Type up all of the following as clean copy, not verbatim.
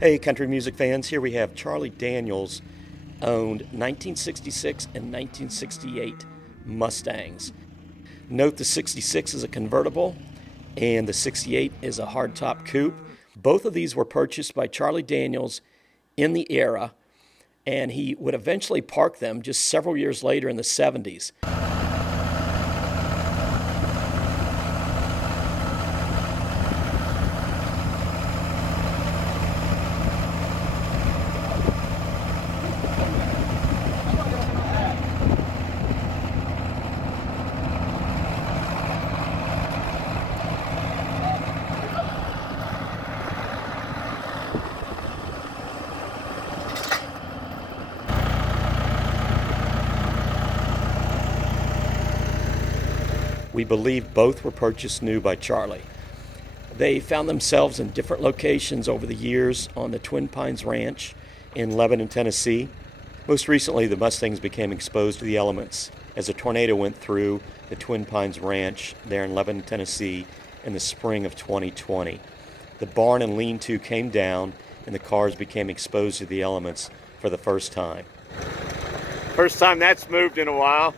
Hey, country music fans, here we have Charlie Daniels owned 1966 and 1968 Mustangs. Note the 66 is a convertible and the 68 is a hardtop coupe. Both of these were purchased by Charlie Daniels in the era, and he would eventually park them just several years later in the 70s. We believe both were purchased new by Charlie. They found themselves in different locations over the years on the Twin Pines Ranch in Lebanon, Tennessee. Most recently, the Mustangs became exposed to the elements as a tornado went through the Twin Pines Ranch there in Lebanon, Tennessee in the spring of 2020. The barn and lean-to came down and the cars became exposed to the elements for the first time. First time that's moved in a while.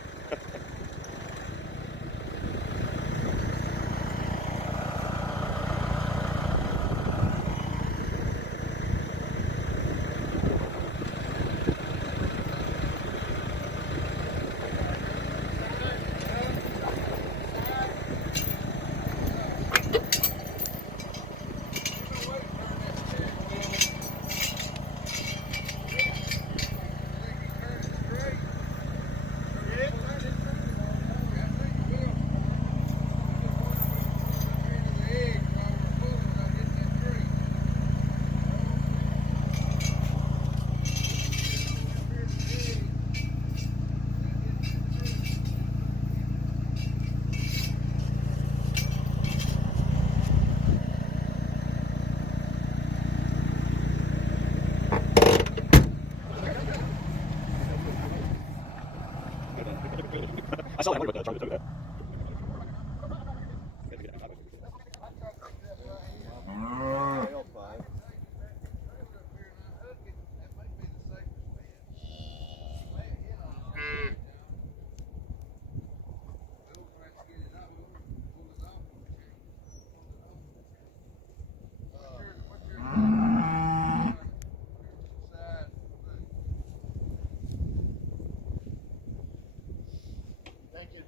I saw that morning, but Charlie told me that.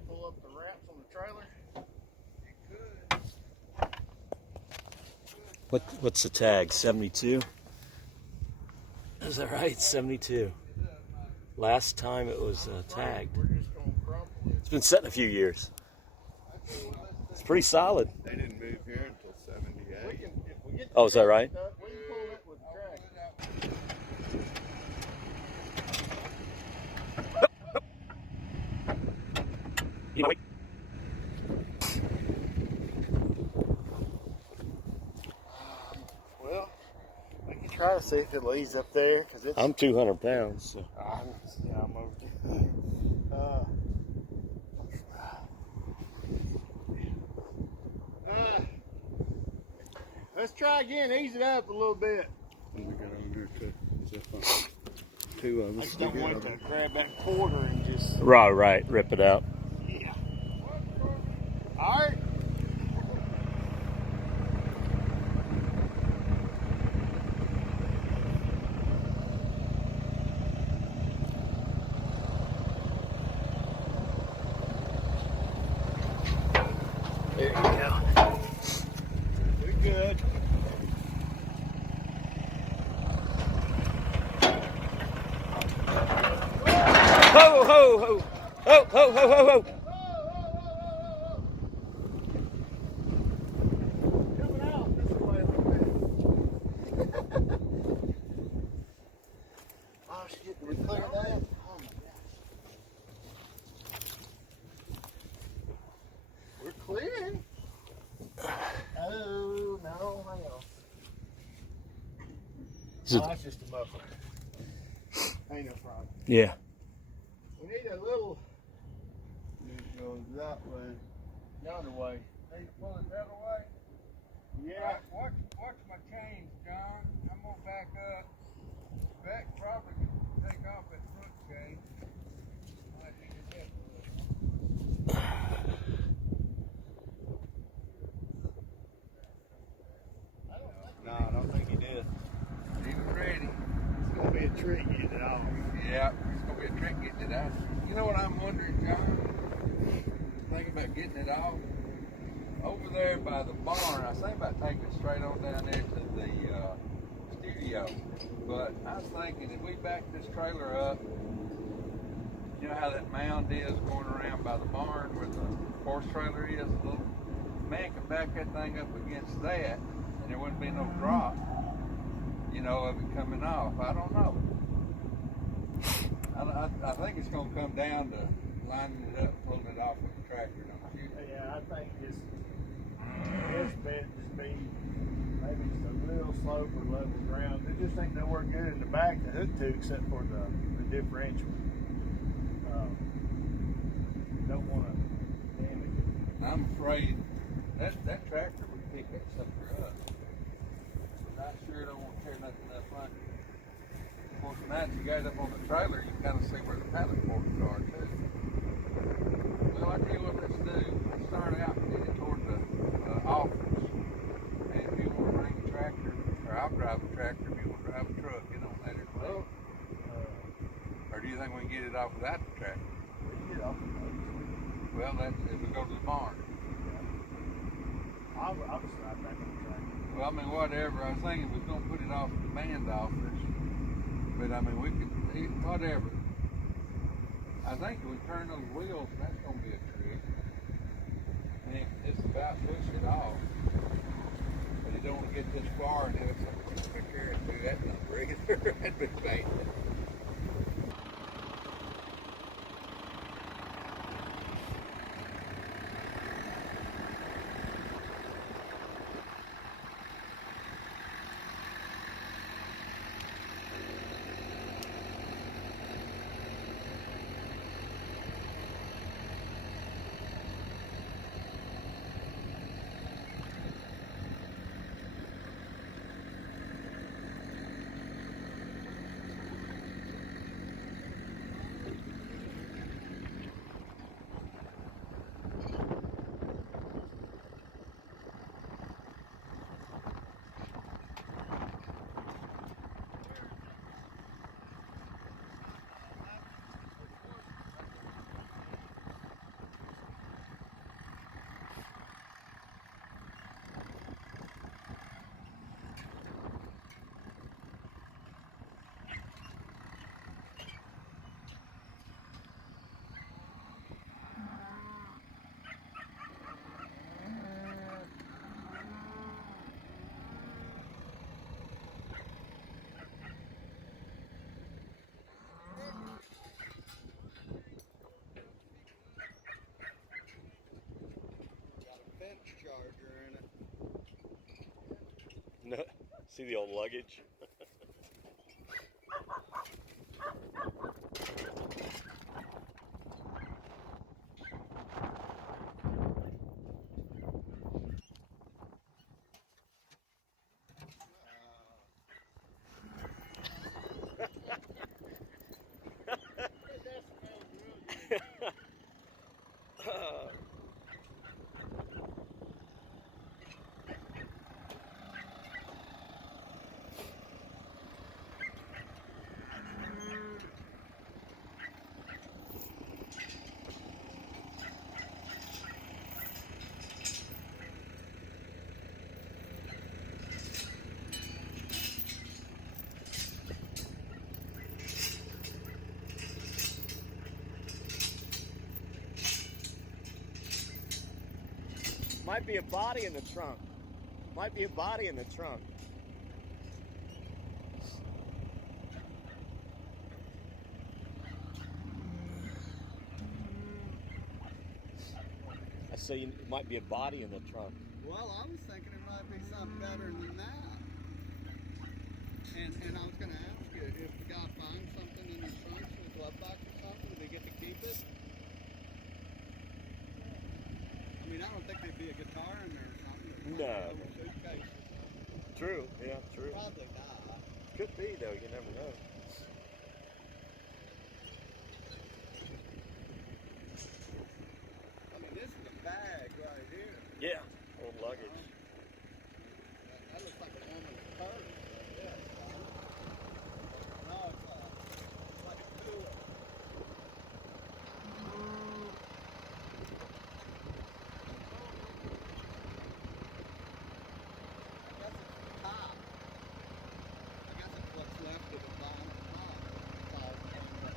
Pull up the wraps on the trailer. It could. What's the tag? 72? Is that right? 72. Last time it was tagged. It's been set in a few years. It's pretty solid. They didn't move here until 78. Oh, is that right? We can pull it with the track. You know, wait. Well, we can try to see if it lays up there, because it's. I'm 200 pounds. So. I'm over. Let's try again. Ease it up a little bit. And we got under to, is that fine? Two of I us. just don't want to grab that quarter and just. Right. Rip it out. Yeah. All right. There you go. We're good. Ho, ho, ho. Ho, ho, ho, ho, ho. Coming out this way a little bit. Oh shit, did we clear that? Oh my gosh. We're clearing. Oh no, hang on. Oh, that's just a muffler. Ain't no problem. Yeah. We need a little. It goes that way. The other way. Need to pull it the other way? Yeah. Watch my chains, John. I'm gonna back Beck probably could take off that front chain. Might need to get No, I don't think he did. He was ready. It's gonna be a trick getting it off. Yeah, it's gonna be a trick getting it out. You know what I'm wondering, John? Thinking about getting it off. Over there by the barn, I was thinking about taking it straight on down there to the studio. But I was thinking if we back this trailer up, you know how that mound is going around by the barn where the horse trailer is? The little man could back that thing up against that and there wouldn't be no drop, you know, of it coming off. I don't know. I think it's going to come down to lining it up, pulling it off with the tractor, don't you? Yeah, I think just best bet just be maybe just a little slope or level ground. It just ain't nowhere good in the back to hook to except for the differential. Don't want to damage it. I'm afraid that tractor would pick that sucker up. But I sure don't want to tear nothing up under it. Of course, now that you got it up on the trailer, you can kind of see where the pallet forks are too. Well, I tell you what, let's do. Let's start out and get it toward the office. And if you want to bring a tractor, or I'll drive a tractor if you want to drive a truck, it don't matter to me. Or do you think we can get it off without the tractor? We can get off the boat. Well, that's if we go to the barn. I'll just ride back on the tractor. Well, I mean, whatever. I was thinking we was going to put it off at the band office. But, I mean, we could, whatever. I think if we turn those wheels, that's going to be a trick. And if it's about push it off. But you don't want to get this far and have something to carry it through that number either. That'd be bad. Fence charger in it. No, see the old luggage? Might be a body in the trunk. Might be a body in the trunk. I say it might be a body in the trunk. Well, I was thinking it might be something better than that. And I was going to ask you, if the guy finds something in his trunk, in his glove box or something, do they get to keep it? I mean, I don't think there'd be a guitar in there or something. No. Suitcase or something. True, yeah, true. Probably not. Could be though, you never know. I mean, this is a bag right here. Yeah, old luggage. That looks like a woman's purse. Yeah. No, it's like a cooler. I guess it's the top. I guess it's what's left of the bottom top. It's all cleaned up.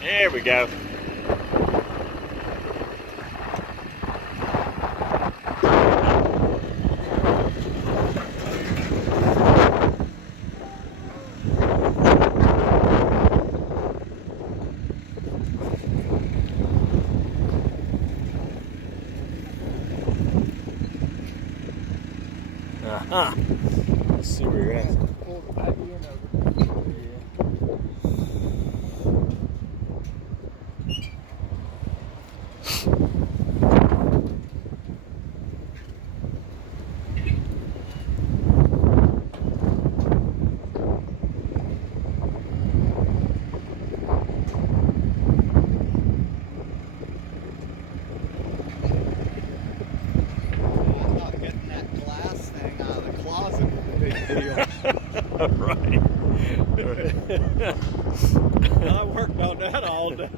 There we go. Let's see where you're at. Pull the back end over. I thought getting that glass thing out of the closet was a big deal. Right. I worked on that all day.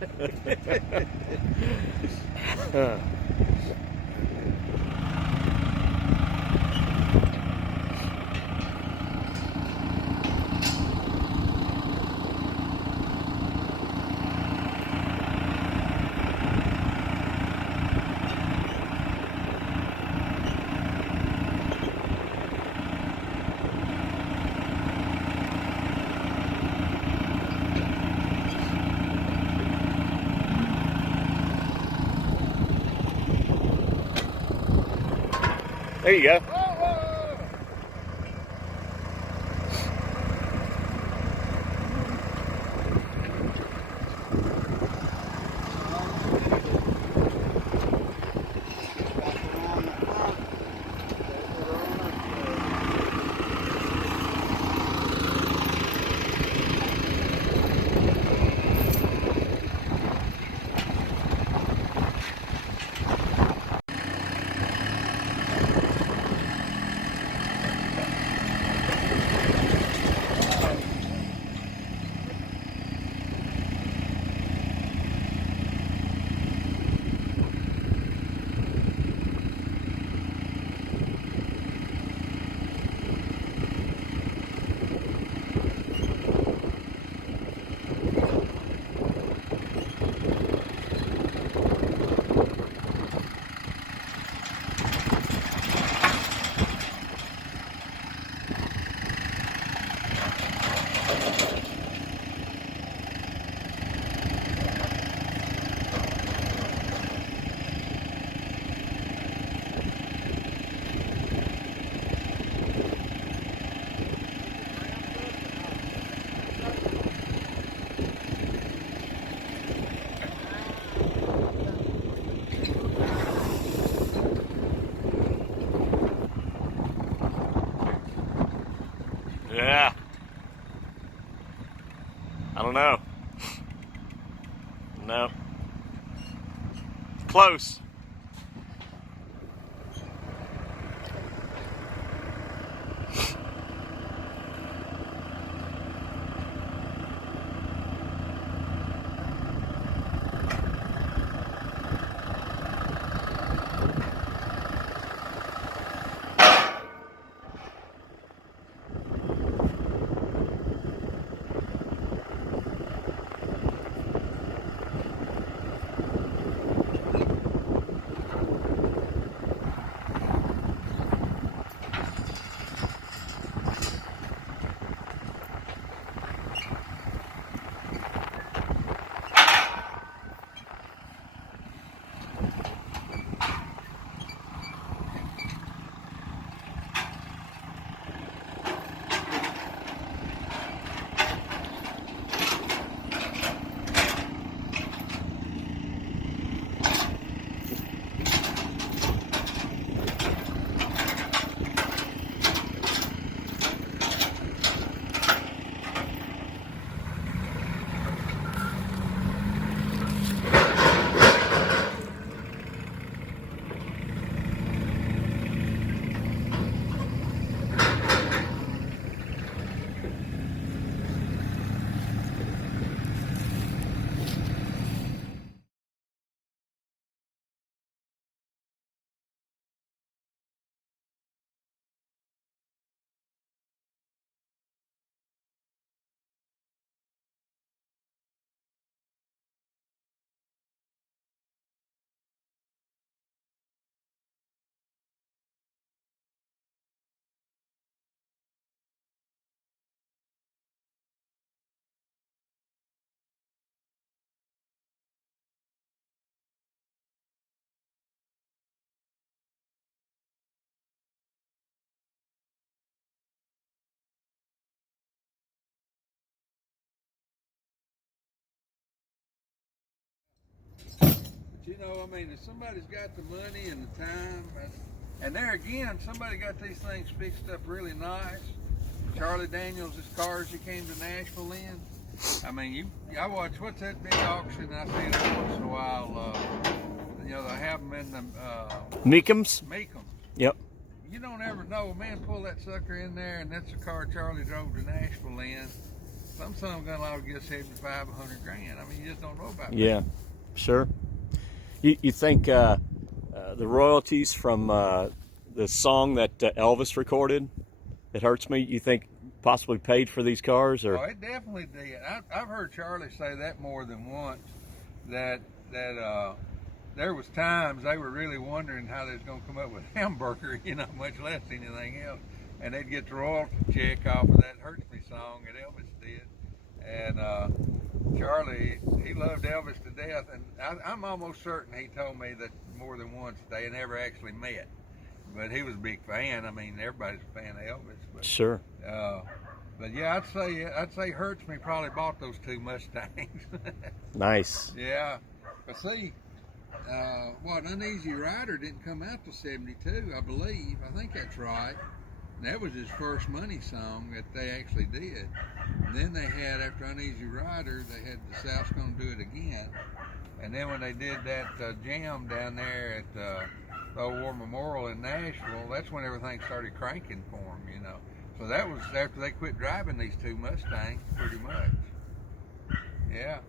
There you go. Close. You know, I mean, if somebody's got the money and the time, and there again, somebody got these things fixed up really nice. Charlie Daniels' cars he came to Nashville in. I mean, I watch, what's that big auction? I see it every once in a while. You know, they have them in the Meekums? Meekums. Yep. You don't ever know. Man, pull that sucker in there, and that's the car Charlie drove to Nashville in. Some gonna allow to get 75, 100 grand. I mean, you just don't know about that. Yeah, sure. You think the royalties from the song that Elvis recorded, "It Hurts Me," you think possibly paid for these cars? Or? Oh, it definitely did. I've heard Charlie say that more than once, that there was times they were really wondering how they was going to come up with a hamburger, you know, much less anything else. And they'd get the royalty check off of that "Hurts Me" song that Elvis did. And Charlie, he loved Elvis to death, and I'm almost certain he told me that more than once they never actually met. But he was a big fan. I mean, everybody's a fan of Elvis. But, Sure. But yeah, I'd say "Hurts Me" probably bought those two Mustangs. Nice. Yeah. But see, what, "Uneasy Rider" didn't come out till '72, I believe. I think that's right. And that was his first money song that they actually did. And then they had, after "Uneasy Rider," they had "The South's Gonna Do It Again." And then when they did that jam down there at the Old War Memorial in Nashville, that's when everything started cranking for them, you know. So that was after they quit driving these two Mustangs, pretty much. Yeah.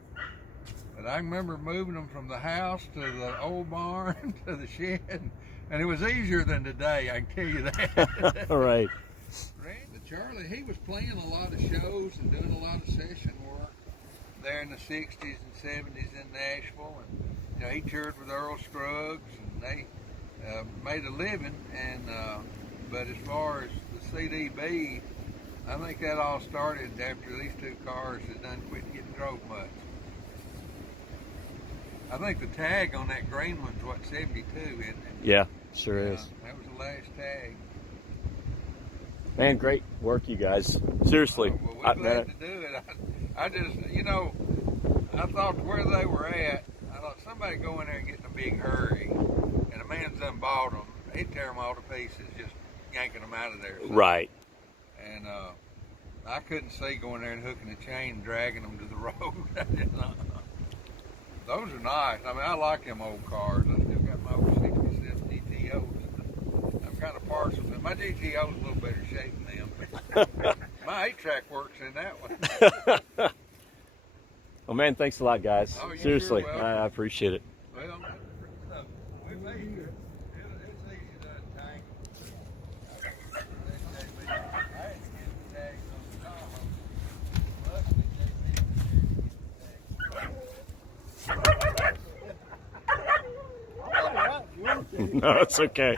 But I remember moving them from the house to the old barn to the shed, and it was easier than today, I can tell you that. All right. Randy, Charlie, he was playing a lot of shows and doing a lot of session work there in the 60s and 70s in Nashville, and you know, he toured with Earl Scruggs, and they made a living. And but as far as the CDB, I think that all started after these two cars had done quit getting drove much. I think the tag on that green one's what, 72, isn't it? Yeah, sure is. That was the last tag. Man, great work, you guys. Seriously. Well, we're glad to do it. I just, you know, I thought where they were at, I thought somebody go in there and get in a big hurry, and a man's done bought them, he'd tear them all to pieces, just yanking them out of there. Right. And I couldn't see going there and hooking a chain and dragging them to the road. I did not. Those are nice. I mean, I like them old cars. I still got my old 67 GTOs. I'm kind of partial to them. My GTO's a little better shape than them. My 8-track works in that one. Oh man, thanks a lot, guys. Oh, you're Seriously, sure welcome. I appreciate it. Well, we made it. It's easy to untangle. I had to get the tags on the Tahoe. Luckily, they didn't. No, it's okay.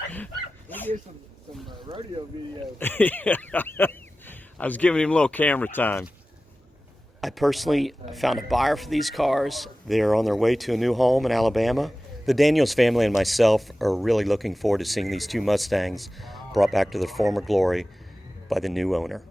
We'll get some rodeo video. I was giving him a little camera time. I personally found a buyer for these cars. They're on their way to a new home in Alabama. The Daniels family and myself are really looking forward to seeing these two Mustangs brought back to their former glory by the new owner.